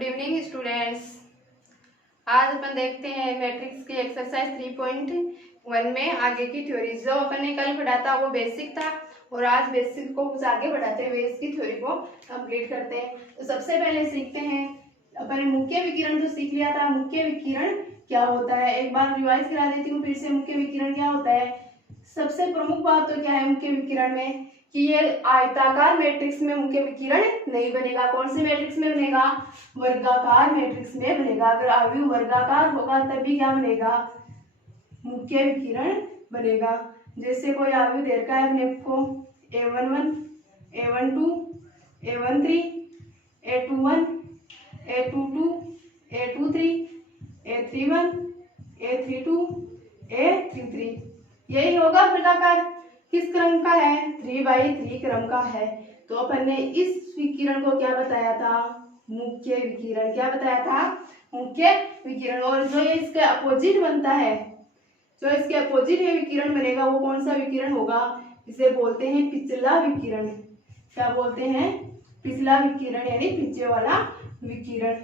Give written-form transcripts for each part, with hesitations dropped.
Good evening students. आज अपन देखते हैं मैट्रिक्स की एक्सरसाइज 3.1 में आगे की थ्योरी। जो अपन ने कल पढ़ा था वो बेसिक था और आज बेसिक को कुछ आगे बढ़ाते हुए इसकी थ्योरी को कंप्लीट करते हैं। तो सबसे पहले सीखते हैं, अपन ने मुख्य विकिरण तो सीख लिया था। मुख्य विकिरण क्या होता है एक बार रिवाइज करा देती हूँ फिर से। मुख्य विकिरण क्या होता है? सबसे प्रमुख बात तो क्या है मुख्य विकिरण में कि ये आयताकार मैट्रिक्स में मुख्य विकिरण नहीं बनेगा। कौन सी मैट्रिक्स में बनेगा? वर्गाकार मैट्रिक्स में बनेगा। अगर अवयव वर्गाकार होगा तभी क्या बनेगा? मुख्य विकिरण बनेगा। जैसे कोई अवयव दे रखा है अपने को A11, A12, A13, A21, A22, A23, A31, A32, A33, यही होगा वर्गाकार। किस क्रम का है? 3/3 क्रम का है। तो अपन ने इस विकिरण को क्या बताया था? मुख्य विकिरण। क्या बताया था? मुख्य विकिरण। और जो ये इसके अपोजिट बनता है, जो इसके अपोजिट ये विकिरण बनेगा वो कौन सा विकिरण होगा? इसे बोलते हैं पिछला विकिरण। क्या बोलते हैं? पिछला विकिरण यानी पीछे वाला विकिरण।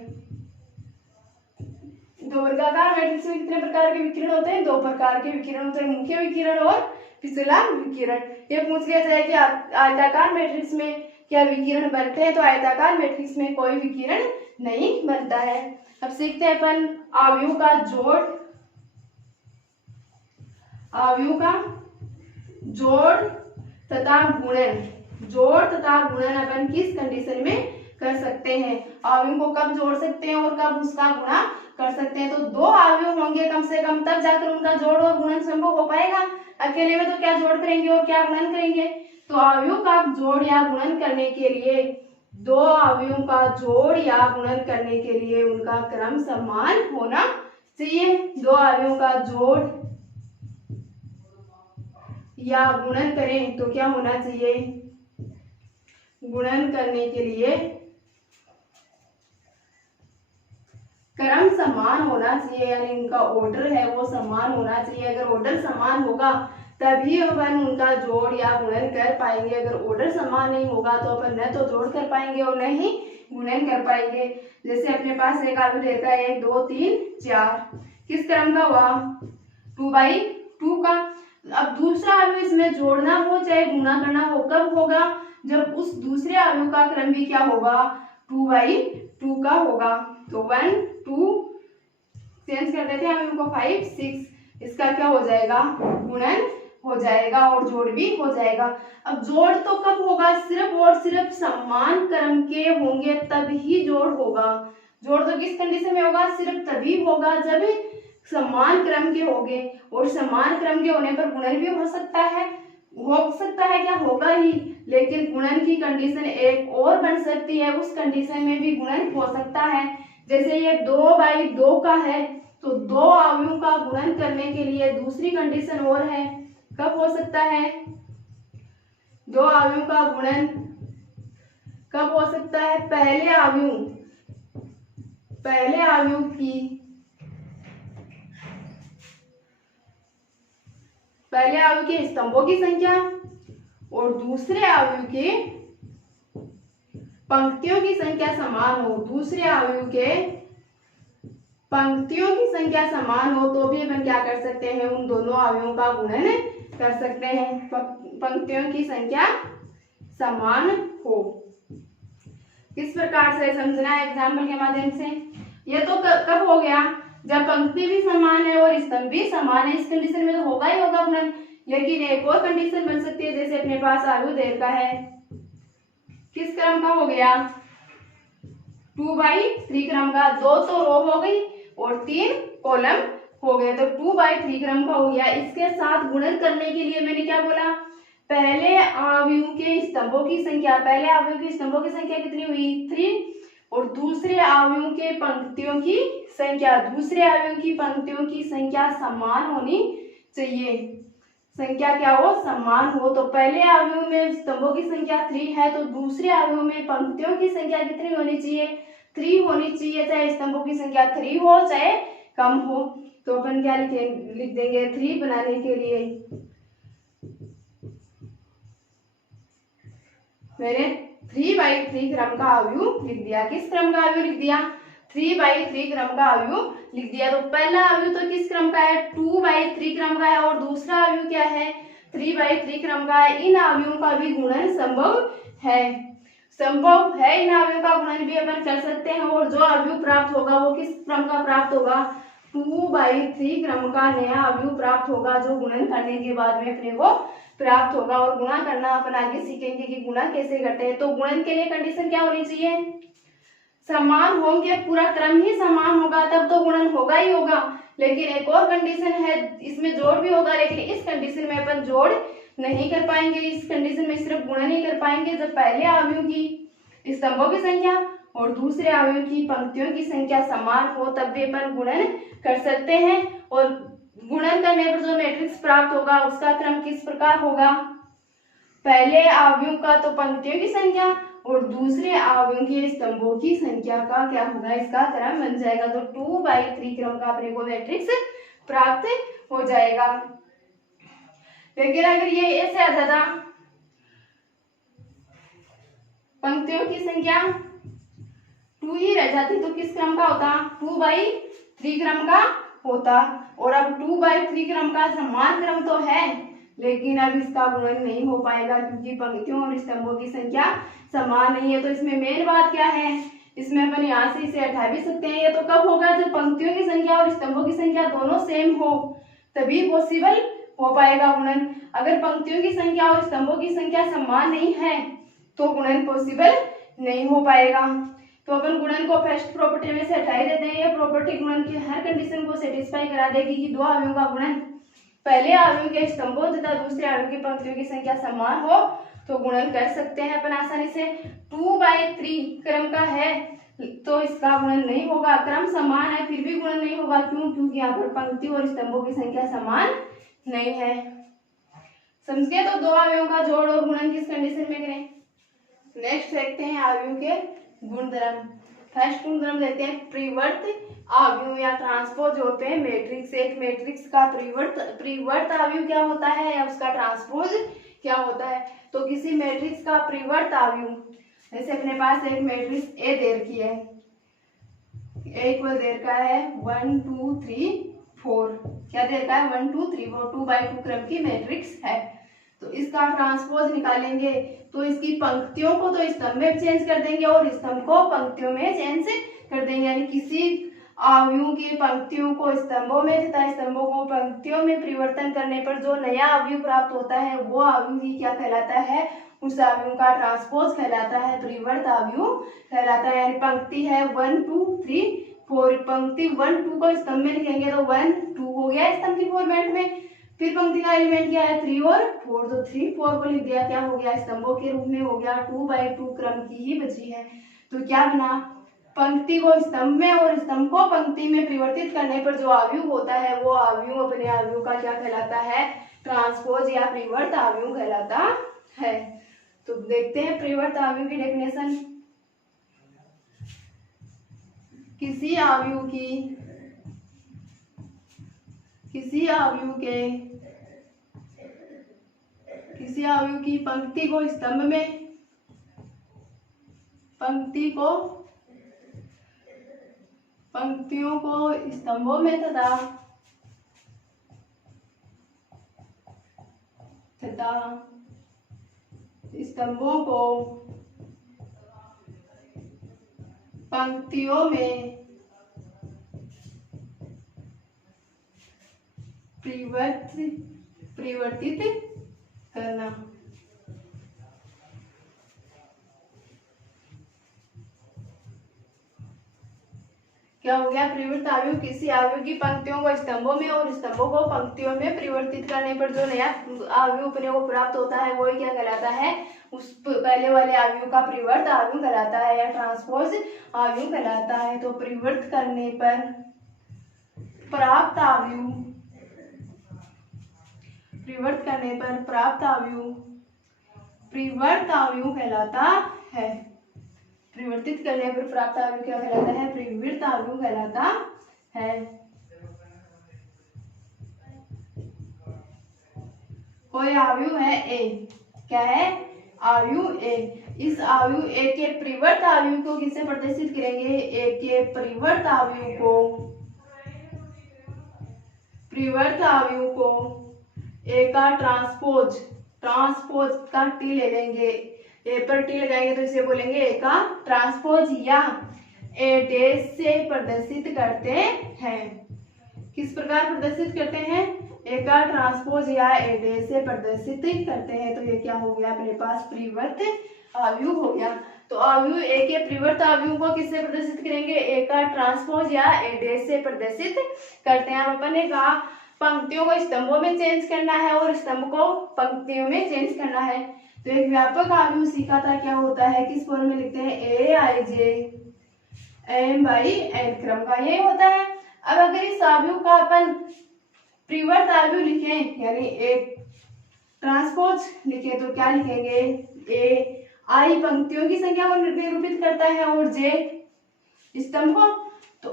तो वर्गाकार मैट्रिक्स में कितने प्रकार के विकिरण होते हैं? 2 प्रकार के विकिरण होते हैं, मुख्य विकिरण और पिछला विकिरण। ये पूछ लिया जाए कि आयताकार मैट्रिक्स में क्या विकिरण बनते हैं, तो आयताकार मैट्रिक्स में कोई विकिरण नहीं बनता है। अब सीखते हैं अपन अवयव का जोड़। अवयव का जोड़ तथा गुणन। जोड़ तथा गुणन अपन किस कंडीशन में कर सकते हैं? अवयव को कब जोड़ सकते हैं और कब उसका गुणा कर सकते हैं? तो 2 अवयव होंगे कम से कम तब जाकर उनका जोड़ और गुणन संभव हो पाएगा। अकेले में तो क्या जोड़ करेंगे और क्या गुणन करेंगे? तो अवयव का जोड़ या गुणन करने के लिए, 2 अवयवों का जोड़ या गुणन करने के लिए उनका क्रम समान होना चाहिए। 2 अवयवों का जोड़ या गुणन करें तो क्या होना चाहिए? गुणन करने के लिए क्रम समान होना चाहिए, यानी उनका ऑर्डर है वो समान होना चाहिए। अगर ऑर्डर समान होगा तभी अपन उनका जोड़ या गुणन कर पाएंगे। अगर ऑर्डर समान नहीं होगा तो अपन न तो जोड़ कर पाएंगे और न ही गुणन कर पाएंगे। जैसे अपने पास एक अवयव रहता है 1 2 3 4, किस क्रम का हुआ? 2/2 का। अब दूसरा अवयव इसमें जोड़ना हो चाहे गुणा करना हो, कब होगा? जब उस दूसरे अवयव का क्रम भी क्या होगा? 2/2 का होगा। तो 1 2 चेंज कर देते हैं अवयव को, 5 6, इसका क्या हो जाएगा? गुणन हो जाएगा और जोड़ भी हो जाएगा। अब जोड़ तो कब होगा? सिर्फ और सिर्फ समान क्रम के होंगे तब ही जोड़ होगा। जोड़ तो किस कंडीशन में होगा? सिर्फ तभी होगा जब समान क्रम के होंगे, और समान क्रम के होने पर गुणन भी हो सकता है। क्या होगा ही, लेकिन गुणन की कंडीशन एक और बन सकती है, उस कंडीशन में भी गुणन हो सकता है। जैसे ये 2/2 का है तो 2 अवयवों का गुणन करने के लिए दूसरी कंडीशन और है। कब हो सकता है 2 अवयवों का गुणन? कब हो सकता है? पहले अवयव के स्तंभों की संख्या और दूसरे अवयव के पंक्तियों की संख्या समान हो। दूसरे अवयव के पंक्तियों की संख्या समान हो तो भी अपन क्या कर सकते हैं? उन दोनों अवयवों का गुणन कर सकते हैं। पंक्तियों की संख्या समान हो। किस प्रकार से समझना है एग्जाम्पल के माध्यम से? ये तो कब हो गया? जब पंक्ति भी समान है और स्तंभ भी समान है। इस कंडीशन में तो होगा ही होगा गुणन। लेकिन एक और कंडीशन बन सकती है, जैसे अपने पास अवयव दे रखा है, किस क्रम का हो गया? 2/3 क्रम का। 2 तो रो हो गई और 3 कॉलम हो गए, तो 2/3 क्रम का हो गया। इसके साथ गुणन करने के लिए मैंने क्या बोला? पहले अवयव के स्तंभों की संख्या, पहले अवयव के स्तंभों की संख्या कितनी हुई? 3, और दूसरे अवयव के पंक्तियों की संख्या, दूसरे अवयव की पंक्तियों की संख्या समान होनी चाहिए। संख्या क्या हो? समान हो। तो पहले अवयव में स्तंभों की संख्या 3 है तो दूसरे अवयव में पंक्तियों की संख्या कितनी होनी चाहिए? 3 होनी चाहिए, चाहे स्तंभों की संख्या 3 हो चाहे कम हो। तो अपन क्या लिख देंगे 3 बनाने के लिए? मैंने 3/3 क्रम का अवयव लिख दिया। किस क्रम का अवयव लिख दिया? 3/3 क्रम का अवयव लिख दिया। तो पहला अवयव तो किस क्रम का है, 2/3 क्रम का है, और दूसरा अवयव क्या है, 3/3 क्रम का है। इन अवयवों का भी गुणन संभव है, संभव है, इन अवयवों का गुणन भी अपन कर सकते हैं। और जो अवयव प्राप्त होगा वो किस क्रम का प्राप्त होगा, 2/3 क्रम का नया अवयव प्राप्त होगा, जो गुणन करने के बाद में अपने को प्राप्त होगा। और गुणा करना अपन आगे सीखेंगे कि गुणा कैसे करते हैं। तो गुणन के लिए कंडीशन क्या होनी चाहिए, समान होंगे, पूरा क्रम ही समान होगा तब तो गुणन होगा ही होगा। लेकिन एक और कंडीशन है, इसमें जोड़ भी होगा, लेकिन इस कंडीशन में अपन जोड़ नहीं कर पाएंगे। इस कंडीशन में सिर्फ गुणन ही कर पाएंगे जब पहले अवयव की स्तंभों की संख्या और दूसरे अवयव की पंक्तियों की संख्या समान हो, तब भी अपन गुणन कर सकते हैं। और गुणन करने पर जो मैट्रिक्स प्राप्त होगा उसका क्रम किस प्रकार होगा, पहले अवयव का तो पंक्तियों की संख्या और दूसरे अवयव के स्तंभों की संख्या का क्या होगा, इसका क्रम बन जाएगा। तो 2/3 क्रम का अपने को मैट्रिक्स प्राप्त हो जाएगा। लेकिन अगर ये ऐसे आता था, पंक्तियों की संख्या 2 ही रह जाती तो किस क्रम का होता, 2/3 क्रम का होता। और अब 2/3 क्रम का समान क्रम तो है, लेकिन अब इसका गुणन नहीं हो पाएगा क्योंकि पंक्तियों और स्तंभों की संख्या समान नहीं है। तो इसमें मेन बात क्या है, इसमें अपन यहाँ से इसे हटा भी सकते हैं। ये तो कब होगा, जब पंक्तियों की संख्या और स्तंभों की संख्या दोनों सेम हो, तभी पॉसिबल हो पाएगा गुणन। अगर पंक्तियों की संख्या और स्तंभों की संख्या समान नहीं है तो गुणन पॉसिबल नहीं हो पाएगा। तो अपन गुणन को फर्स्ट प्रॉपर्टी में से हटा ही देते हैं। ये प्रॉपर्टी गुणन की हर कंडीशन को सेटिस्फाई करा देगी कि दो अवयवों का गुणन पहले अवयव के स्तंभों तथा दूसरे अवयव की पंक्तियों की संख्या समान हो तो गुणन कर सकते हैं अपन आसानी से। 2/3 क्रम का है तो इसका गुणन नहीं होगा, क्रम समान है फिर भी गुणन नहीं होगा। क्यों, क्योंकि यहाँ पर पंक्ति और स्तंभों की संख्या समान नहीं है। समझ गए। तो दो अवयवों का जोड़ और गुणन किस कंडीशन में करें। नेक्स्ट देखते हैं अवयव के गुणधर्म। फर्स्ट गुणधर्म देखते हैं परिवर्त अवयव या ट्रांसपोज होते हैं मैट्रिक्स। एक मैट्रिक्स का परिवर्त अवयव क्या होता है या उसका ट्रांसपोज क्या होता है। तो किसी मैट्रिक्स का परिवर्त अवयव, जैसे अपने पास एक मैट्रिक्स ए दे रखी है, ए इक्वल दे रखा है 1 2 3 4, क्या दे रखा है 1 2 3 4, 2/2 क्रम की मैट्रिक्स है। तो इसका ट्रांसपोज निकालेंगे तो इसकी पंक्तियों को तो स्तंभ में चेंज कर देंगे और स्तंभ को पंक्तियों में चेंज कर देंगे। यानी किसी अवयव की पंक्तियों को स्तंभों में तथा स्तंभों को पंक्तियों में परिवर्तन करने पर जो नया अवयव प्राप्त होता है वो अवयव ही क्या कहलाता है, उस अवयव का ट्रांसपोज कहलाता है, परिवर्त अवयव कहलाता है। यानी पंक्ति है 1 2 3 4, पंक्ति 1 2 को स्तंभ में लिखेंगे तो 1 2 हो गया स्तंभ की फॉर्मेट में। फिर पंक्ति का एलिमेंट क्या है 3 और 4, तो 3 4 को लिख दिया, क्या हो गया स्तंभों के रूप में हो गया। 2/2 क्रम की ही बची है। तो क्या बना, पंक्ति को स्तंभ में और स्तंभ को पंक्ति में परिवर्तित करने पर जो अवयव होता है वो अवयव अपने अवयव का क्या कहलाता है, ट्रांसपोज या परिवर्त अवयव कहलाता है। तो देखते हैं परिवर्त अवयव की डेफिनेशन। किसी अवयव की पंक्तियों को स्तंभों में तथा स्तंभों को पंक्तियों में परिवर्तित करना। क्या हो गया, परिवर्त अवयव किसी अवयव की पंक्तियों को स्तंभों में और स्तंभों को पंक्तियों में परिवर्तित करने पर जो नया अवयव अपने को प्राप्त होता है वही क्या कहलाता है, उस पहले वाले अवयव का परिवर्त अवयव कहलाता है या ट्रांसपोज अवयव कहलाता है। तो परिवर्त करने पर प्राप्त अवयव परिवर्त अवयव कहलाता है। परिवर्तित करने पर प्राप्त अवयव क्या कहलाता है, परिवर्त अवयव कहलाता है। कोई अवयव है ए, क्या है अवयव ए। इस अवयव ए के परिवर्त अवयव को किससे प्रदर्शित करेंगे? ए के परिवर्त अवयव को ए का ट्रांसपोज का टी ले लेंगे, ए पर टी लगाएंगे तो इसे बोलेंगे ए का ट्रांसपोज या ए डैश से प्रदर्शित करते हैं। किस प्रकार प्रदर्शित करते हैं? ए का ट्रांसपोज या ए डैश से प्रदर्शित करते हैं। तो ये क्या हो गया अपने पास? परिवर्त अवयव हो गया। तो अवयव ए के परिवर्त अवयव को किससे प्रदर्शित करेंगे? ए का ट्रांसपोज या ए डैश से प्रदर्शित करते हैं। अब अपन ने कहा पंक्तियों को स्तंभों में चेंज करना है और स्तंभ को पंक्तियों में चेंज करना है। तो एक व्यापक अवयव सीखा था, क्या होता है, किस फॉर्म में लिखते हैं? ए आई जे एम बाई एन क्रम का यही होता है। अब अगर इस अवयव का अपन परिवर्त अवयव लिखें यानी एक ट्रांसपोज लिखें तो क्या लिखेंगे? ए आई पंक्तियों की संख्या को निरूपित करता है और जे स्तंभ को, तो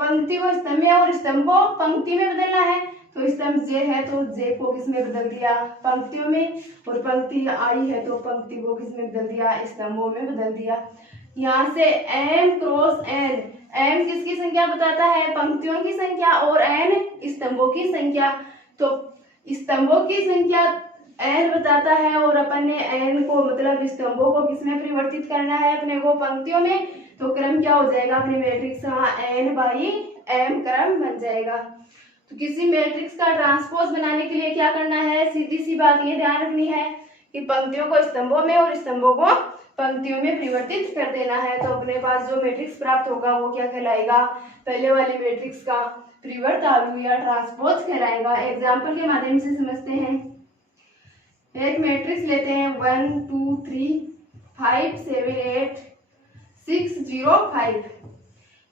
पंक्ति को स्तंभ में और स्तंभ को पंक्ति में बदलना है। तो स्तंभ जे है तो जे को किस में बदल दिया? पंक्तियों में, और पंक्ति आई है तो पंक्ति को किस में बदल दिया? स्तंभों में बदल दिया। यहाँ से m क्रॉस n, m किसकी संख्या बताता है? पंक्तियों की संख्या, और n स्तंभों की संख्या। तो स्तंभों की संख्या n बताता है और अपन ने n को मतलब स्तंभों को किसमें परिवर्तित करना है? अपने को पंक्तियों में। तो क्रम क्या हो जाएगा अपने मैट्रिक्स का? n बाई m क्रम बन जाएगा। तो किसी मैट्रिक्स का ट्रांसपोज बनाने के लिए क्या करना है? सीधी सी बात ये ध्यान रखनी है कि पंक्तियों को स्तंभों में और स्तंभों को पंक्तियों में परिवर्तित कर देना है। तो अपने पास जो मैट्रिक्स प्राप्त होगा वो क्या कहलाएगा? पहले वाली मैट्रिक्स का परिवर्त अवयव या ट्रांसपोज कहलाएगा। एग्जाम्पल के माध्यम से समझते हैं। एक मैट्रिक्स लेते हैं 1 2 3 5 7 8 6 0 5।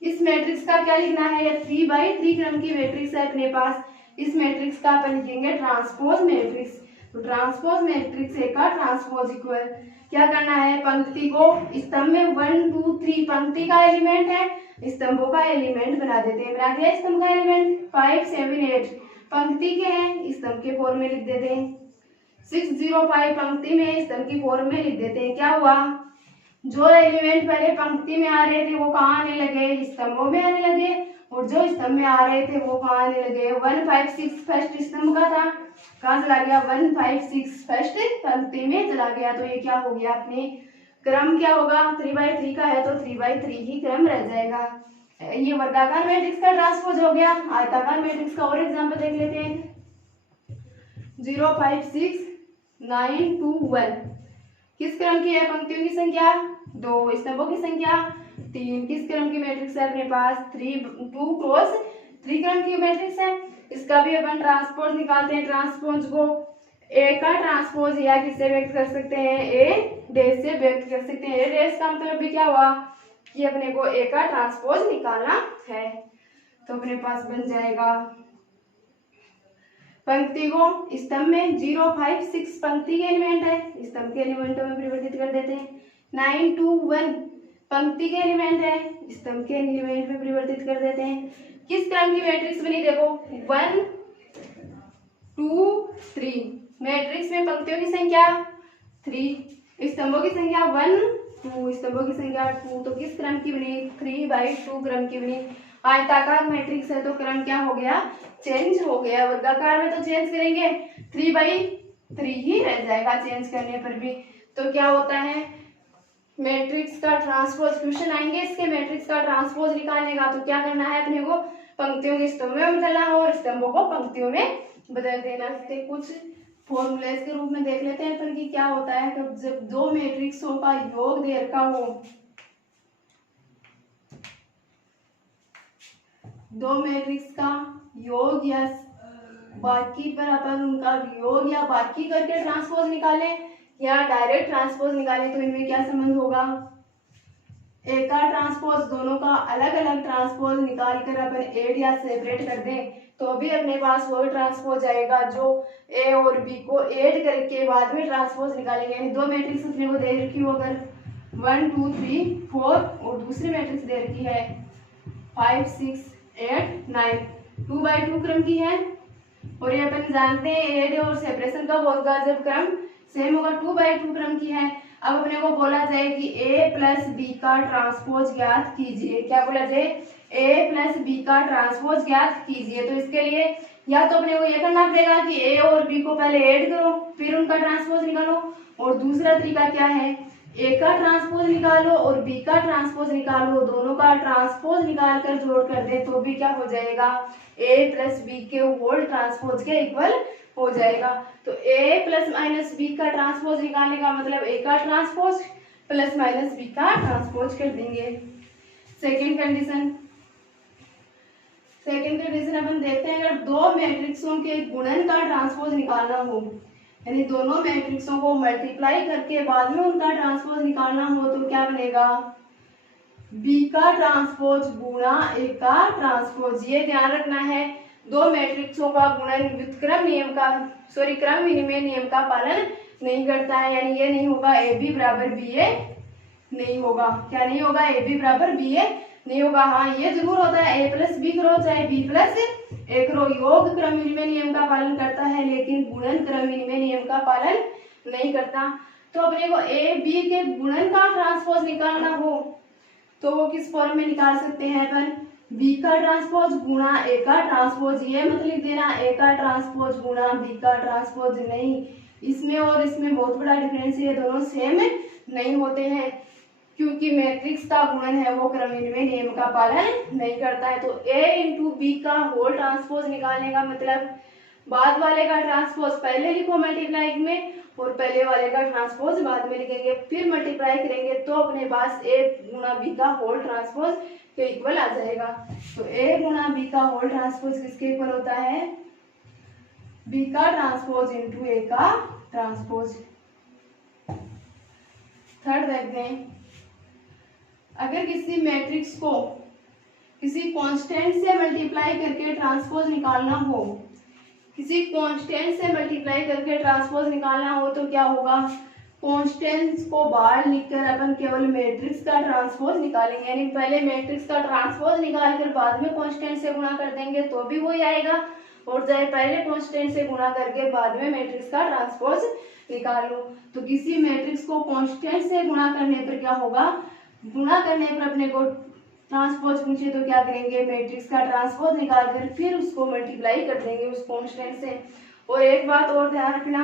इस मैट्रिक्स का क्या लिखना है? ये 3/3 क्रम की मैट्रिक्स है अपने पास। इस मैट्रिक्स का अपन लिखेंगे ट्रांसपोज मैट्रिक्स। तो ट्रांसपोज मैट्रिक्स ए का ट्रांसपोज इक्वल क्या करना है? पंक्ति को स्तंभ में 1 2 3 पंक्ति का एलिमेंट है, स्तंभों का एलिमेंट बना देते हैं। बना दिया स्तंभ का एलिमेंट। 5 7 8 पंक्ति के हैं, स्तंभ के फॉर्म में लिख देते हैं। 6 0 5 पंक्ति में, स्तंभ की फॉर्म में लिख देते हैं। क्या हुआ? जो एलिमेंट पहले पंक्ति में आ रहे थे वो कहाँ आने लगे? स्तंभों में आने लगे, और जो स्तंभ में आ रहे थे वो कहाँ आने लगे? 1 5 6 फर्स्ट स्तंभ का था, कहाँ चला गया? 1 5 6 फर्स्ट पंक्ति में चला गया। तो ये क्या हो गया? अपने क्रम क्या होगा? 3/3 का है तो 3/3 ही क्रम रह जाएगा। ये वर्गाकार मैट्रिक्स का ट्रांसपोज हो गया। आयताकार मैट्रिक्स का और एग्जाम्पल देख लेते हैं। 0 5 6 9 2 1 किस क्रम की है? पंक्तियों की संख्या 2, स्तंभों की संख्या 3। किस क्रम की मैट्रिक्स है अपने पास? 2 क्रॉस 3 क्रम की मैट्रिक्स है। इसका भी अपन ट्रांसपोज निकालते हैं। ट्रांसपोज को ए का ट्रांसपोज या किससे व्यक्त कर सकते हैं? ए डैश से व्यक्त कर सकते हैं। ए डैश का मतलब भी क्या हुआ कि अपने को ए का ट्रांसपोज निकालना है। तो अपने पास बन जाएगा पंक्ति को स्तंभ में 0 5 6 पंक्ति के एलिमेंट है, स्तंभ के एलिमेंटों में परिवर्तित कर देते हैं। 9 2 1 पंक्ति के एलिमेंट है, स्तंभ के एलिमेंट में परिवर्तित कर देते हैं। किस क्रम की मैट्रिक्स बनी? देखो 1 2 3 मैट्रिक्स में पंक्तियों की संख्या 3, स्तंभों की संख्या 1 2, स्तंभों की संख्या 2। तो किस क्रम की बनी? 3/2 क्रम की बनी। आयताकार मैट्रिक्स है तो क्रम क्या हो गया? चेंज हो गया। वर्गाकार में तो चेंज करेंगे 3/3 ही रह जाएगा चेंज करने पर भी। तो क्या होता है? मैट्रिक्स का ट्रांसपोज क्वेश्चन आएंगे इसके मैट्रिक्स का ट्रांसपोज निकालने का। तो क्या करना है अपने को? पंक्तियों के स्तंभ में बदलना है और स्तंभों को पंक्तियों में बदल देना। इसके कुछ फॉर्मूलेस के रूप में देख लेते हैं अपन कि क्या होता है जब दो मैट्रिक्सों का योग दे रखा हो। दो मैट्रिक्स का योग या बाकी पर अपन उनका योग या बाकी करके ट्रांसपोज निकालें या डायरेक्ट ट्रांसपोज निकालें तो इनमें क्या संबंध होगा? ए का ट्रांसपोज दोनों का अलग अलग ट्रांसपोज निकाल कर अपन ऐड या सेपरेट कर दें तो भी अपने पास वो ट्रांसपोज आएगा जो ए और बी को ऐड करके बाद में ट्रांसपोज निकालेंगे। यानी दो मैट्रिक्स अपने को दे रखी हो, अगर 1 2 3 4 और दूसरी मैट्रिक्स दे रखी है 5 6 8 9 2/2 क्रम की है। और ये अपन जानते हैं ऐड और सेपरेशन कब होगा? जब क्रम सेम होगा, 2/2 क्रम की है। अब अपने को बोला जाए कि a प्लस बी का ट्रांसपोज ज्ञात कीजिए। क्या बोला जाए? a प्लस बी का ट्रांसपोज ज्ञात कीजिए। तो इसके लिए या तो अपने को ये करना पड़ेगा कि a और b को पहले ऐड करो, फिर उनका ट्रांसपोज निकालो, और दूसरा तरीका क्या है, a का ट्रांसपोज निकालो और b का ट्रांसपोज निकालो, दोनों का ट्रांसपोज निकाल कर जोड़ कर दे तो भी क्या हो जाएगा, a प्लस बी के होल ट्रांसपोज के इक्वल हो जाएगा। तो a प्लस माइनस बी का ट्रांसपोज निकालने का मतलब a का ट्रांसपोज प्लस माइनस बी का ट्रांसपोज कर देंगे। सेकंड कंडीशन अपन देखते हैं, अगर दो मैट्रिक्सों के गुणन का ट्रांसपोज निकालना हो, यानी दोनों मैट्रिक्सों को मल्टीप्लाई करके बाद में उनका ट्रांसपोज निकालना हो, तो क्या बनेगा, b का ट्रांसपोज गुणा a का ट्रांसपोज। ये ध्यान रखना है, दो मैट्रिक्सों का गुणन व्युत्क्रम नियम का क्रम विनिमय नियम का पालन नहीं करता है, यानी ये नहीं होगा ab बराबर ba नहीं होगा। क्या नहीं होगा? ab बराबर ba नहीं होगा। हाँ, ये जरूर होता है a प्लस बी करो चाहे b प्लस a करो, योग क्रम विनिमय नियम का पालन करता है लेकिन गुणन क्रम विनिमय नियम का पालन नहीं करता। तो अपने को a b के गुणन का ट्रांसपोज निकालना हो तो वो किस फॉर्म में निकाल सकते हैं अपन, b का ट्रांसपोज गुणा a का ट्रांसपोज। ये मत लिख देना a का ट्रांसपोज गुणा b का ट्रांसपोज, नहीं, इसमें और इसमें बहुत बड़ा डिफरेंस है, ये दोनों सेम नहीं होते हैं क्योंकि मैट्रिक्स का गुणन है वो क्रम विनिमय नियम का पालन नहीं करता है। तो a इंटू बी का होल ट्रांसपोज निकालने का मतलब बाद वाले का ट्रांसपोज पहले लिखो मल्टीप्लाई में और पहले वाले का ट्रांसपोज बाद में लिखेंगे, फिर मल्टीप्लाई करेंगे तो अपने पास a गुणा बी का होल ट्रांसपोज के इक्वल आ जाएगा। तो a गुणा बी का होल ट्रांसपोज किसके इक्वल होता है, b का ट्रांसपोज इंटू a का ट्रांसपोज। थर्ड देखते हैं, अगर किसी मैट्रिक्स को किसी कांस्टेंट से मल्टीप्लाई करके ट्रांसपोज निकालना हो, किसी कांस्टेंट से मल्टीप्लाई करके ट्रांसपोज निकालना हो तो क्या होगा, कांस्टेंट्स को बाहर लिखकर अपन केवल मैट्रिक्स का ट्रांसपोज निकालेंगे, यानी पहले मैट्रिक्स का ट्रांसपोज निकाल कर बाद में कांस्टेंट से गुणा कर देंगे तो भी वही आएगा, और चाहे पहले कांस्टेंट से गुणा करके बाद में मैट्रिक्स का ट्रांसपोज निकाल लो। तो किसी मैट्रिक्स को कांस्टेंट से गुणा करने पर क्या होगा, गुणा करने पर अपने को ट्रांसपोज पूछे तो क्या करेंगे, मैट्रिक्स का ट्रांसपोज निकाल कर फिर उसको मल्टीप्लाई कर देंगे उस कांस्टेंट से। और एक बात और ध्यान रखना,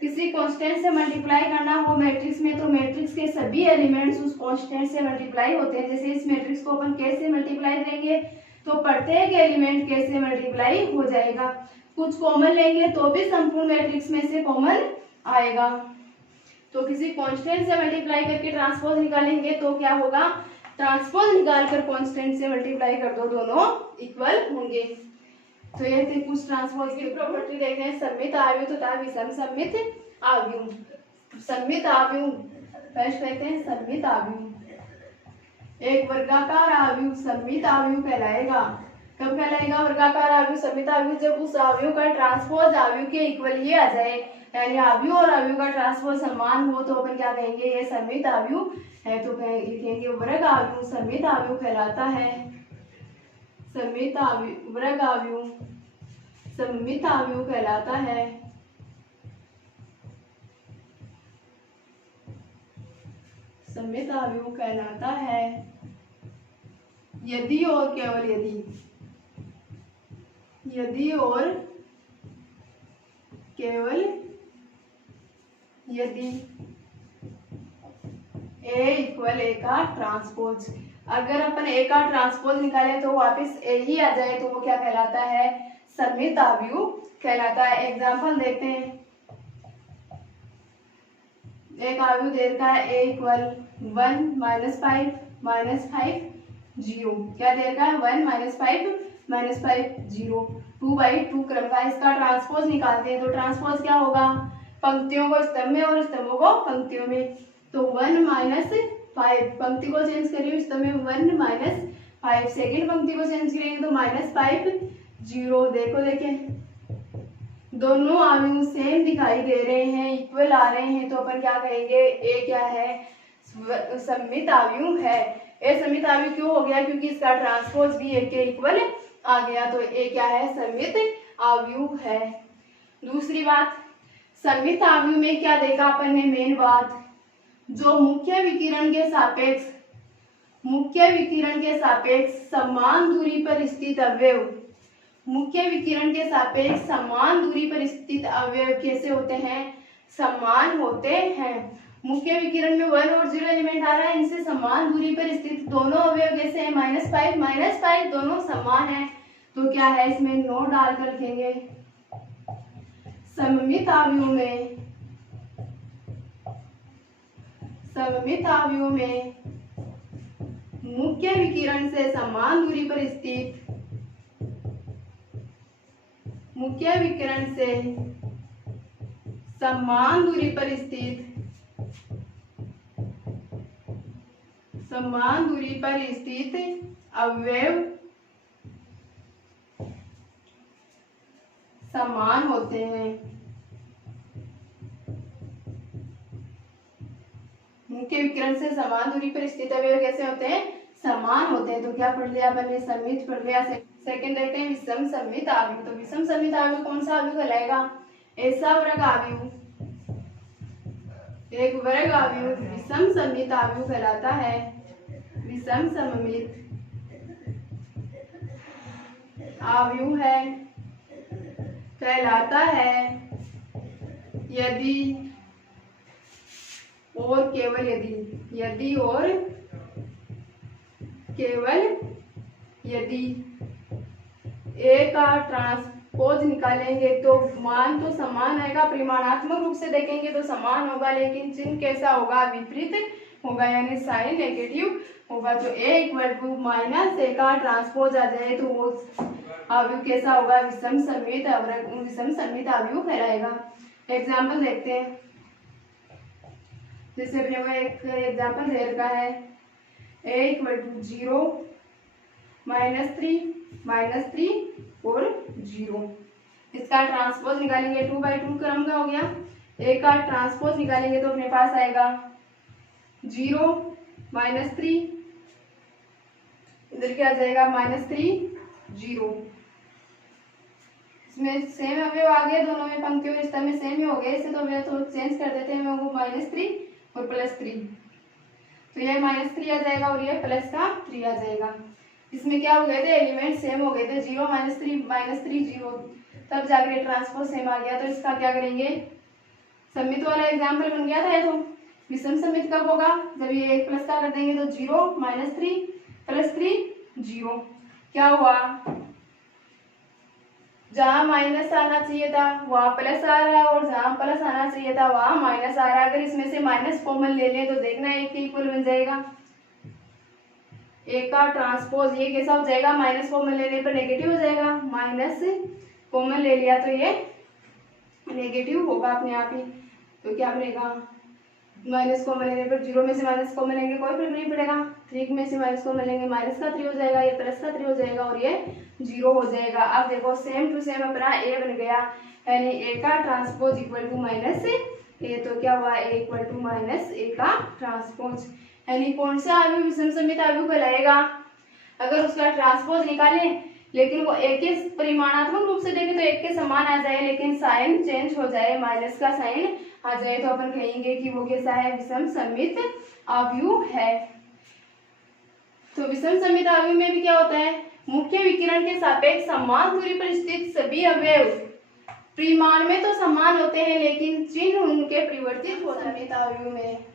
किसी कांस्टेंट से मल्टीप्लाई करना हो मैट्रिक्स में तो मैट्रिक्स के सभी एलिमेंट्स उस कांस्टेंट से मल्टीप्लाई होते हैं। जैसे इस मैट्रिक्स को अपन कैसे मल्टीप्लाई करेंगे, तो प्रत्येक एलिमेंट कैसे मल्टीप्लाई हो जाएगा, कुछ कॉमन लेंगे तो भी संपूर्ण मैट्रिक्स में से कॉमन आएगा। तो किसी कांस्टेंट से मल्टीप्लाई करके ट्रांसपोज निकालेंगे तो क्या होगा, ट्रांसपोज निकाल कर कांस्टेंट से मल्टीप्लाई कर दो, दोनों इक्वल होंगे। तो ये थे कुछ ट्रांसपोज की प्रॉपर्टी देखते हैं, सममित आव्यूह तथा विषम सममित आव्यूह। सममित आव्यूह फर्स्ट देखते हैं, सममित आव्यूह, एक वर्गाकार आव्यूह सममित आव्यूह कहलाएगा। कब कहलाएगा वर्गाकार आव्यूह सममित आव्यूह, जब उस आव्यूह का ट्रांसपोज आव्यूह के इक्वल ही आ जाए, यानी आव्यूह और आव्यूह का ट्रांसपोज समान हो तो अपन क्या कहेंगे, ये सममित आव्यूह है। तो लिखेंगे वर्ग आव्यूह सममित आव्यूह कहलाता है, सममित आव्यूह वर्ग आव्यूह सममित आव्यूह कहलाता है। सममित आव्यूह कहलाता है यदि और केवल यदि और केवल यदि a इक्वल a का ट्रांसपोज, अगर अपन a का ट्रांसपोज निकाले तो वापस a ही आ जाए तो वो क्या कहलाता है, सममित आव्यूह कहलाता है। एग्जाम्पल देखते हैं, एक आव्यूह दे रखा है a इक्वल 1 -5 -5 0, क्या दे रखा है 1 -5 -5 0, 2/2 क्रम का। इसका ट्रांसपोज निकालते हैं तो ट्रांसपोज क्या होगा, पंक्तियों को स्तंभ में और स्तंभों को पंक्तियों में। तो 1 -5 पंक्ति को चेंज करिए स्तंभ में 1 -5, सेकेंड पंक्ति को चेंज करेंगे तो -5 0। देखो देखें दोनों आव्यूह सेम दिखाई दे रहे हैं, इक्वल आ रहे हैं, तो अपन क्या कहेंगे, ए क्या है, सममित आव्यूह है। ए सममित आव्यूह क्यों हो गया, क्योंकि इसका ट्रांसपोज भी ए के इक्वल आ गया, तो ए क्या है, सममित आव्यूह है। दूसरी बात, सममित आव्यूह में क्या देखा अपन ने, मेन बात, जो मुख्य विकिरण के सापेक्ष समान दूरी पर स्थित अवयव, मुख्य विकिरण के सापेक्ष समान दूरी पर स्थित अवयव कैसे होते हैं, समान होते हैं। मुख्य विकिरण में 1 और 0 एलिमेंट आ रहा है, इनसे समान दूरी पर स्थित दोनों अवयव कैसे हैं, -5 दोनों समान हैं। तो क्या है, इसमें नोट डालकर लिखेंगे, सममित आव्यूह में मुख्य विकिरण से समान दूरी पर स्थित, मुख्य विकिरण से समान दूरी पर स्थित अवयव समान होते हैं। मुख्य विकिरण से समान दूरी पर स्थित अवयव कैसे होते हैं, समान होते हैं। तो क्या पढ़ लिया अपन ने, सममित पढ़ लिया। सेकंड देखते हैं विषम सममित आव्यूह। तो विषम सममित आव्यूह कौन सा आव्यूह कहलाएगा, ऐसा वर्ग आव्यूह, एक वर्ग आव्यूह विषम सममित आव्यूह कहलाता है। विषम सममित आव्यूह है कहलाता है यदि और केवल यदि और केवल यदि ए का ट्रांसपोज निकालेंगे तो मान तो समान आएगा, परिमाणात्मक रूप से देखेंगे तो समान होगा, लेकिन चिन्ह कैसा होगा, विपरीत होगा, यानी साइन नेगेटिव होगा। तो ए इक्वल टू -a का ट्रांसपोज आ जाए तो वो आव्यूह कैसा होगा, विषम सममित आव्यूह कहलाएगा। एग्जाम्पल देखते हैं, जैसे अपने को एक एग्जाम्पल दे रखा है, a इक्वल टू 0, -3 और 0। इसका ट्रांसपोज निकालेंगे 2/2 क्रम का हो गया। a का ट्रांसपोज निकालेंगे तो अपने पास आएगा 0 -3, इधर क्या आ जाएगा -3 0। इसमें सेम अवयव आ गए, दोनों में पंक्तियों रिश्ता में सेम ही हो गए, इसे तो अवयव तो चेंज कर देते हैं, वो -3 और +3। तो ये -3 आ जाएगा और ये प्लस का 3 आ जाएगा। इसमें क्या हो गए थे, एलिमेंट सेम हो गए थे, 0 -3 0, तब जाकर ट्रांसपोज सेम आ गया। तो इसका क्या करेंगे, सममित वाला एग्जाम्पल बन गया था। तो विषम सममित कब होगा, जब ये एक प्लस का कर देंगे तो 0 -3 +3 0। क्या हुआ, जहां माइनस आना चाहिए था वहां प्लस आ रहा है, और जहां प्लस आना चाहिए था वहां माइनस आ रहा है। अगर इसमें से माइनस कॉमन ले लें तो देखना एक के इक्वल बन जाएगा। एक का ट्रांसपोज ये कैसा हो जाएगा, माइनस कॉमन लेने पर नेगेटिव हो जाएगा, माइनस कॉमन ले लिया तो ये नेगेटिव होगा अपने आप ही। तो क्या बनेगा, माइनस कॉमन लेने पर 0 में से माइनस कॉमन लेंगे कोई फर्क नहीं पड़ेगा, 3 में से माइनस कॉमन लेंगे माइनस का 3 हो जाएगा, ये प्लस का 3 हो जाएगा और ये 0 हो जाएगा। अब देखो सेम टू सेम अपना ए बन गया, यानी ए का ट्रांसपोज इक्वल टू -a। तो क्या हुआ, a इक्वल टू -a का ट्रांसपोज, यानी कौन सा आव्यूह विषम सममित आव्यूह कहलाएगा, अगर उसका ट्रांसपोज निकालें लेकिन वो एक के परिमाणात्मक रूप से देखें तो एक के समान आ जाए, लेकिन साइन चेंज हो जाए, माइनस का साइन आ जाए, तो अपन कहेंगे कि वो कैसा है, विषम सममित आव्यूह है। तो विषम सममित आव्यूह में भी क्या होता है, मुख्य विकिरण के सापेक्ष समान दूरी पर स्थित सभी अवयव परिमाण में तो समान होते हैं, लेकिन चिन्ह उनके परिवर्तित हो जाते हैं। आव्यूह में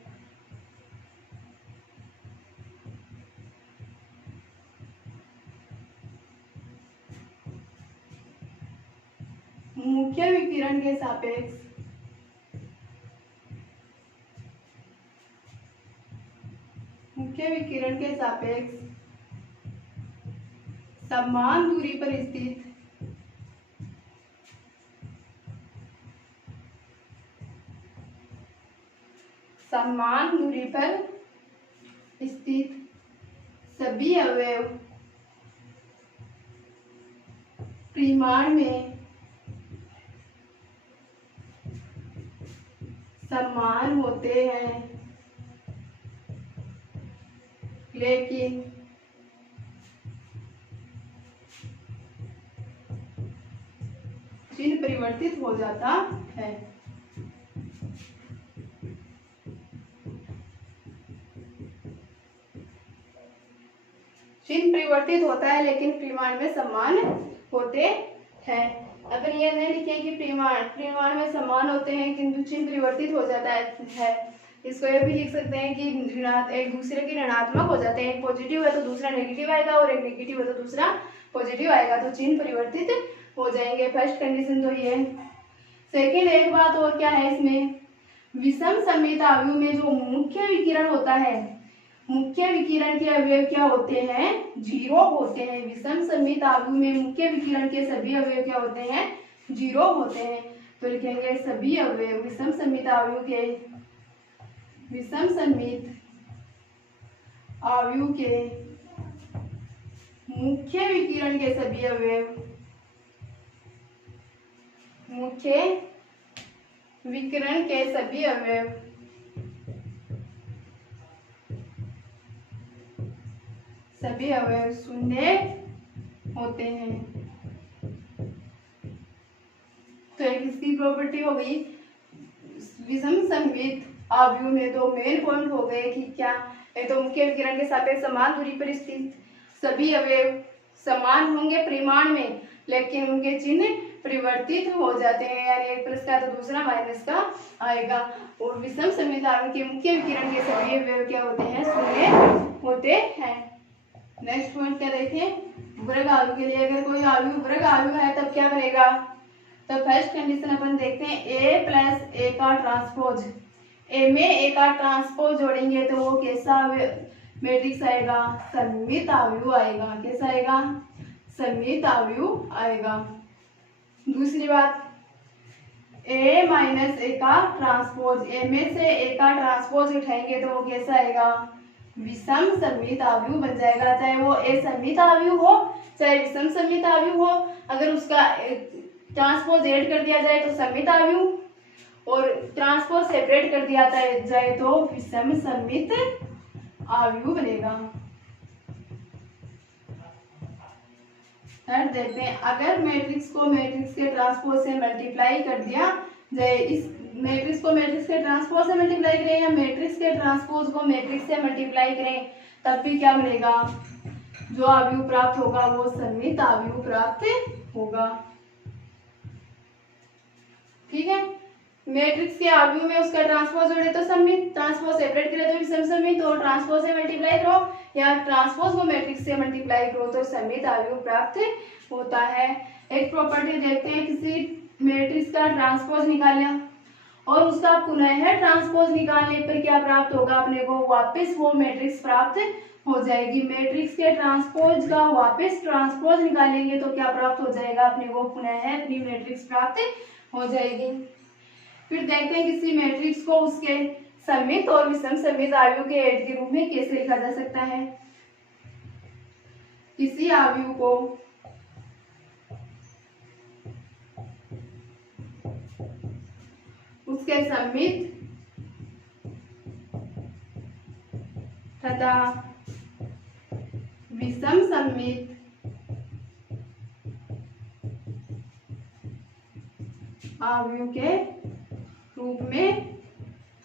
मुख्य विकिरण के सापेक्ष समान दूरी पर स्थित सभी अवयव परिमाण में समान होते हैं, लेकिन चिन्ह परिवर्तित हो जाता है। परिवर्तित होता है लेकिन परिमाण में समान होते हैं। अपन ये नहीं लिखे कि परिमाण में समान होते हैं किंतु चिन्ह परिवर्तित हो जाता है। इसको ये भी लिख सकते हैं कि एक दूसरे के ऋणात्मक हो जाते हैं, एक पॉजिटिव है तो दूसरा नेगेटिव आएगा और एक नेगेटिव है तो दूसरा पॉजिटिव आएगा, तो चिन्ह परिवर्तित हो जाएंगे। फर्स्ट कंडीशन तो ये। सेकेंड, एक बात और क्या है इसमें, विषम सममित अवयव में जो मुख्य विकिरण होता है, मुख्य विकिरण के अवयव क्या होते हैं, 0 होते हैं। विषम सममित अवयव में मुख्य विकिरण के सभी अवयव क्या होते हैं, 0 होते हैं। तो लिखेंगे सभी अवयव विषम सममित अवयव के, विषम सममित अवयव के मुख्य विकिरण के सभी अवयव, मुख्य विकिरण के सभी अवयव शून्य होते हैं। तो एक इसकी प्रॉपर्टी हो गई। विषम सममित अवयव में दो मेन पॉइंट हो गए कि क्या, एक तो मुख्य विकिरण के सापेक्ष समान दूरी पर स्थित सभी अवयव समान होंगे परिमाण में लेकिन उनके चिन्ह परिवर्तित हो जाते हैं, यानी एक प्लस का तो दूसरा माइनस का आएगा। और विषम सममित अवयव के मुख्य विकिरण के सभी अवयव क्या होते हैं, शून्य होते हैं। नेक्स्ट पॉइंट क्या देखें, वर्ग अवयव के लिए अगर कोई अवयव वर्ग अवयव है तब क्या बनेगा। तो फर्स्ट कंडीशन अपन देखते हैं, ए प्लस ए का ट्रांसपोज, ए में ए का ट्रांसपोज जोड़ेंगे तो वो कैसा मैट्रिक्स आएगा, सममित अवयव आएगा। कैसा आएगा, सममित अवयव आएगा। दूसरी बात, ए माइनस ए का ट्रांसपोज, ए में से ए का ट्रांसपोज उठाएंगे तो वो कैसा आएगा, विषम सममित अवयव बन जाएगा। चाहे वो ए सममित अवयव हो चाहे विषम सममित अवयव हो, अगर उसका ट्रांसपोज ऐड कर दिया जाए तो सममित अवयव और ट्रांसपोज सेपरेट कर दिया जाए तो विषम सममित अवयव बनेगा। थर्ड देखते हैं, अगर मैट्रिक्स को मैट्रिक्स के ट्रांसपोज से मल्टीप्लाई कर दिया जाए, इस मैट्रिक्स को मैट्रिक्स के ट्रांसपोज से मल्टीप्लाई करें या मैट्रिक्स के ट्रांसपोज को मैट्रिक्स से मल्टीप्लाई करें तब भी क्या बनेगा, जो अवयव प्राप्त होगा वो सममित अवयव प्राप्त होगा। ठीक है, मैट्रिक्स के अवयव में उसका ट्रांसपोज जोड़े तो सममित, ट्रांसपोज सेपरेट करे तो विषम सममित, और ट्रांसपोज से मल्टीप्लाई करो या ट्रांसपोज को मैट्रिक्स से मल्टीप्लाई करो तो सममित अवयव प्राप्त होता है। एक प्रॉपर्टी देखते हैं, किसी मैट्रिक्स का ट्रांसपोज निकालना और उसका पुनः ट्रांसपोज निकालने पर क्या प्राप्त होगा, अपने को वापस वो मैट्रिक्स प्राप्त हो जाएगी। मैट्रिक्स के ट्रांसपोज का वापस ट्रांसपोज निकालेंगे तो क्या प्राप्त हो जाएगा, अपने को पुनः अपनी मैट्रिक्स प्राप्त हो जाएगी। फिर देखते हैं किसी मैट्रिक्स को उसके सममित और विषम सममित अवयव के ऐड के रूप में कैसे लिखा जा सकता है। किसी अवयव को उसके सममित तथा विषम सममित अवयव के रूप में,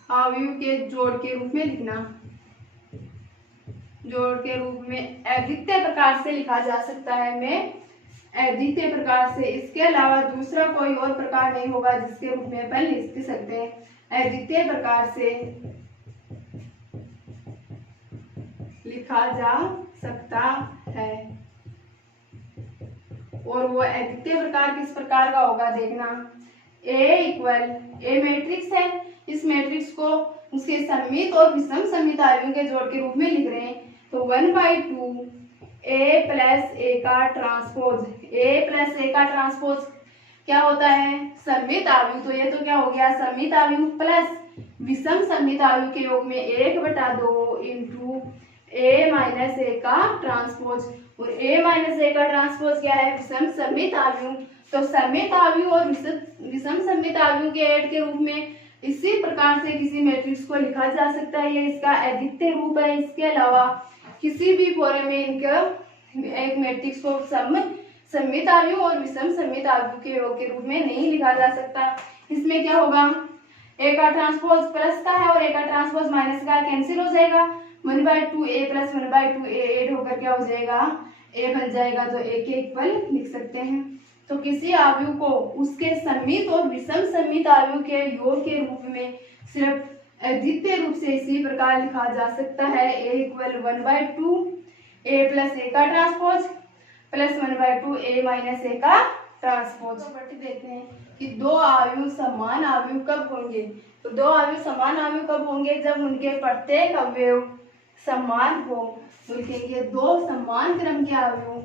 अवयव के जोड़ के रूप में लिखना, जोड़ के रूप में अद्वितीय प्रकार से लिखा जा सकता है। में अद्वितीय प्रकार से, इसके अलावा दूसरा कोई और प्रकार नहीं होगा जिसके रूप में अपन लिख सकते हैं। अद्वितीय प्रकार से लिखा जा सकता है। और वो अद्वितीय प्रकार किस प्रकार का होगा देखना, ए इक्वल, ए मैट्रिक्स है, इस मैट्रिक्स को उसके सममित और विषम सममित अवयवों के जोड़ के रूप में लिख रहे हैं तो 1/2 ए प्लस ए का ट्रांसपोज, ए प्लस ए का ट्रांसपोज क्या होता है, सममित अवयव। तो ये तो क्या हो गया, सममित अवयव प्लस विषम सममित अवयव के योग में 1/2 इंटू ए माइनस ए का ट्रांसपोज। और ए माइनस ए का ट्रांसपोज क्या है, विषम सममित अवयव। तो सममित अवयव और विषम सममित अवयव के ऐड के रूप में इसी प्रकार से किसी मैट्रिक्स को लिखा जा सकता है। ये इसका अद्वितीय रूप है। इसके अलावा किसी भी फॉर्म में इनका एक मैट्रिक्स को सममित अवयव और विषम सममित अवयव के योग के रूप में नहीं लिखा जा सकता। इसमें क्या होगा, ए का ट्रांसपोज प्लस का है और ए का ट्रांसपोज माइनस का, कैंसिल हो जाएगा। 1/2 ए प्लस 1/2 ए ऐड होकर क्या हो जाएगा, ए बन जाएगा तो ए के इक्वल लिख सकते हैं। तो किसी अवयव को उसके सममित और विषम सममित अवयव के योग के रूप में सिर्फ अद्वितीय रूप से इसी प्रकार लिखा जा सकता है, ए इक्वल 1/2 ए प्लस ए का ट्रांसपोज प्लस 1/2 ए माइनस ए का ट्रांसपोज। प्रॉपर्टी देखते हैं कि दो अवयव समान अवयव कब होंगे। तो दो अवयव समान अवयव कब होंगे, जब उनके प्रत्येक अवयव समान हो। तो लिखेंगे दो समान क्रम के अवयव,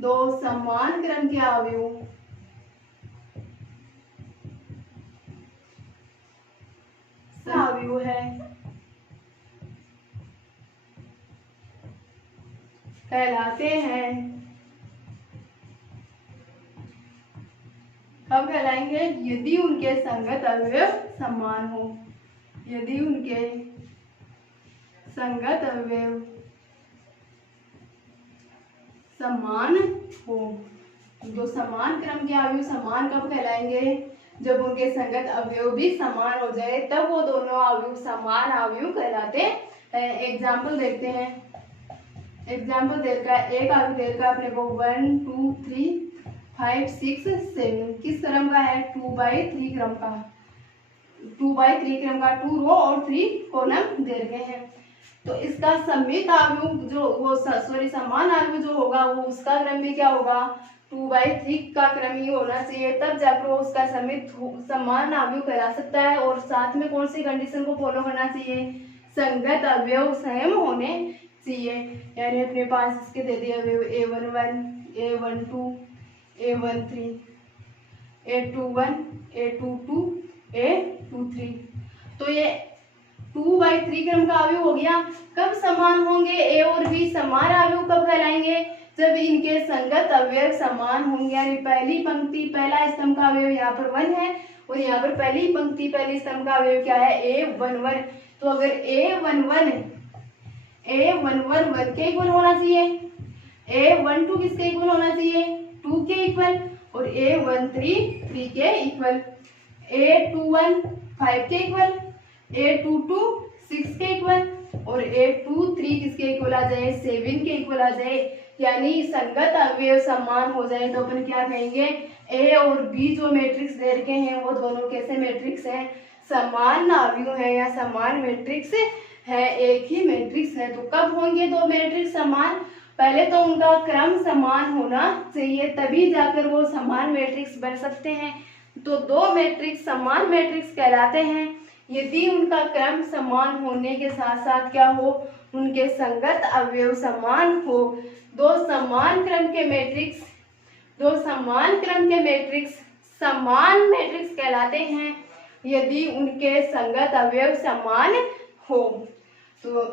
दो समान क्रम के अवयव अवयव है कहलाते हैं। कब कहलाएंगे, यदि उनके संगत अवयव समान हो, यदि उनके संगत अवयव समान हो। दो समान क्रम के अवयव समान कब कहलाएंगे, जब उनके संगत अवयव भी समान हो जाए, तब वो दोनों अवयव समान अवयव कहलाते हैं। एग्जाम्पल देखते हैं। एग्जाम्पल देकर एक अवयव देकर अपने को 1 2 3 5 6 7 किस क्रम का है, 2/3 क्रम का, 2/3 क्रम का, 2 रो और 3 कॉलम दे रखे हैं। तो इसका सममित अवयव जो वो समान अवयव जो होगा वो उसका क्रम भी क्या होगा, 2/3 का क्रम ही होना चाहिए, तब जाकर वो उसका समान अवयव कहला सकता है। और साथ में कौन सी कंडीशन को फॉलो करना चाहिए, संगत अवयव सम होने चाहिए। यानी अपने पास इसके दे दिए अवयव A11 A12 A13 A21 A22 A23। तो ये 2/3 क्रम का अवयव हो गया। कब समान होंगे, ए और बी समान अवयव कब कहलाएंगे, जब इनके संगत अवयव समान होंगे। यानी पहली पंक्ति पहला स्तंभ का अवयव यहाँ पर 1 है और यहाँ पर पहली पंक्ति पहली स्तंभ का अवयव क्या है, A11। तो अगर A11 1 के इक्वल होना चाहिए, A12 किसके इक्वल होना चाहिए, 2 के इक्वल, और A13 3 के इक्वल, A21 5 के इक्वल, A22 6 के इक्वल और A23 किसके इक्वल आ जाए, 7 के इक्वल आ जाए। यानी संगत अवयव समान हो जाए तो अपन क्या कहेंगे, ए और बी जो मैट्रिक्स दे रखे हैं वो दोनों कैसे मैट्रिक्स हैं, समान अवयव है या समान मैट्रिक्स है, एक ही मैट्रिक्स है। तो कब होंगे दो मैट्रिक्स समान, पहले तो उनका क्रम समान होना चाहिए, तभी जाकर वो समान मैट्रिक्स बन सकते हैं। तो दो मैट्रिक्स समान मैट्रिक्स कहलाते हैं यदि उनका क्रम समान होने के साथ साथ क्या हो, उनके संगत अवयव समान हो। दो समान क्रम के मैट्रिक्स समान मैट्रिक्स कहलाते हैं यदि उनके संगत अवयव समान हो। तो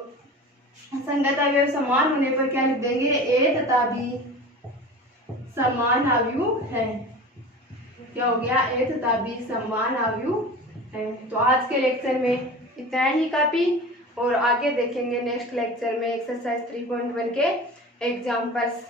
संगत अवयव समान होने पर क्या लिख देंगे, ए तथा बी समान अवयव है। क्या हो गया, ए तथा बी समान अवयव है। तो आज के लेक्चर में इतना ही काफी, और आगे देखेंगे नेक्स्ट लेक्चर में एक्सरसाइज 3.1 के एग्जाम्पल्स।